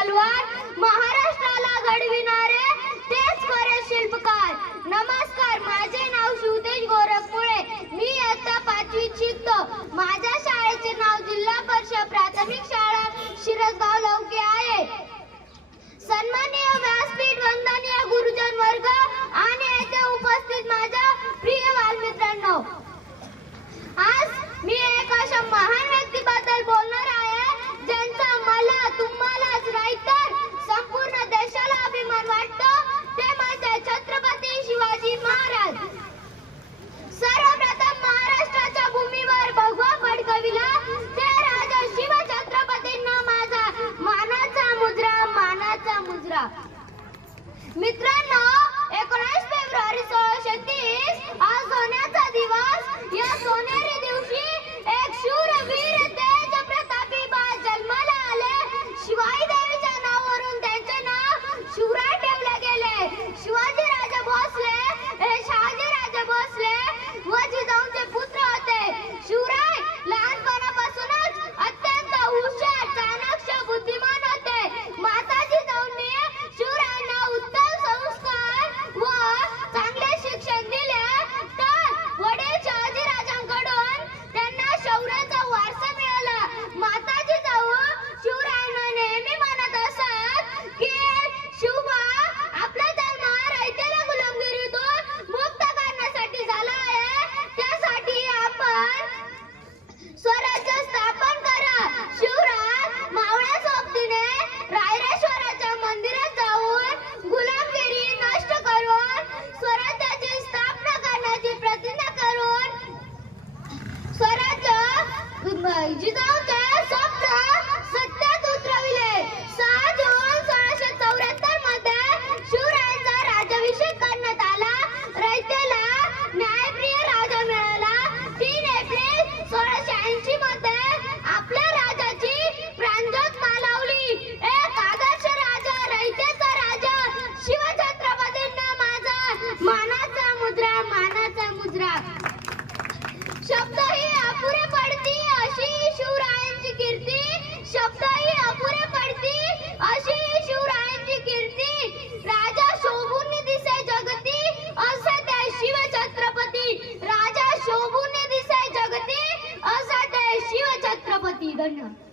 evaluar मित्रांनो एकोणीस February सोळाशे तीस हा सोन्याचा दिवस. या सोनेरी शब्द ही अपुरे पडती अशी शिवरायांची कीर्ती. शब्द ही अपुरे पडती अशी शिवरायांची कीर्ती. राजा शोभून दिसे जगती असा त्या शिव छत्रपती राजा शोभून दिसे जगती असा त्या शिव छत्रपती धन्यवाद